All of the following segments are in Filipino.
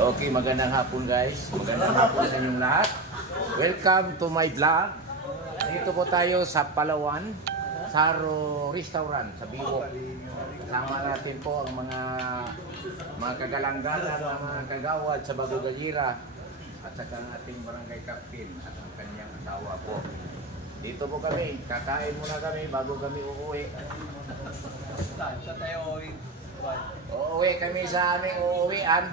Okay, magandang hapon guys. Magandang hapon sa inyong lahat. Welcome to my vlog. Dito po tayo sa Palawan, Saro Restaurant sa Biwok. Kasama natin po ang mga kagalanggalan, mga kagawad sa Bago Galira at saka ang ating barangay captain at ang kanyang asawa po. Dito po kami, kakain muna kami bago kami uuwi. Saan tayo uuwi? Uuwi kami sa aming uuwian.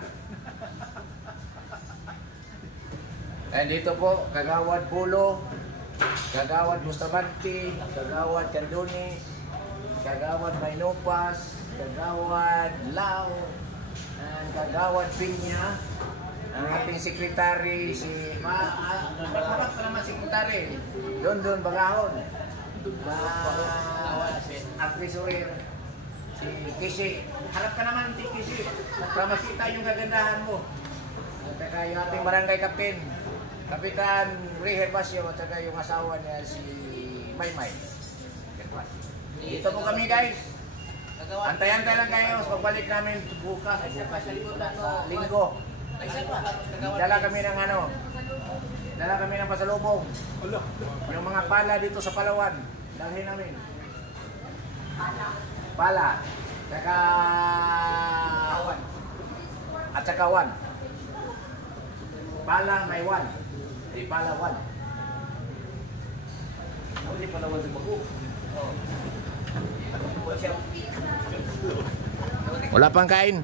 And dito po, Kagawad Pulo, Kagawad Bustamante, Kagawad Candones, Kagawad Maynopas, Kagawad Lao, and Kagawad Pinya, ang ating sekretary, si harap pa naman sekretary, Don Bagahon, ang treasurer, si Kisi. Harap ka naman, si Kisi, para makita yung kagandahan mo. At saka yung ating barangay captain, Kapitan Riher Basyo, at saka yung asawa niya si Maymay. Dito po kami guys. Antay-antay lang kayo sa pagbalik namin bukas sa linggo. Dala kami ng dala kami ng pasalubong. Yung mga pala dito sa Palawan, dalhin namin. Pala. At saka wan. Pala may wan. Di Palawan. Di Palawan sa Bago. Wala pang kain.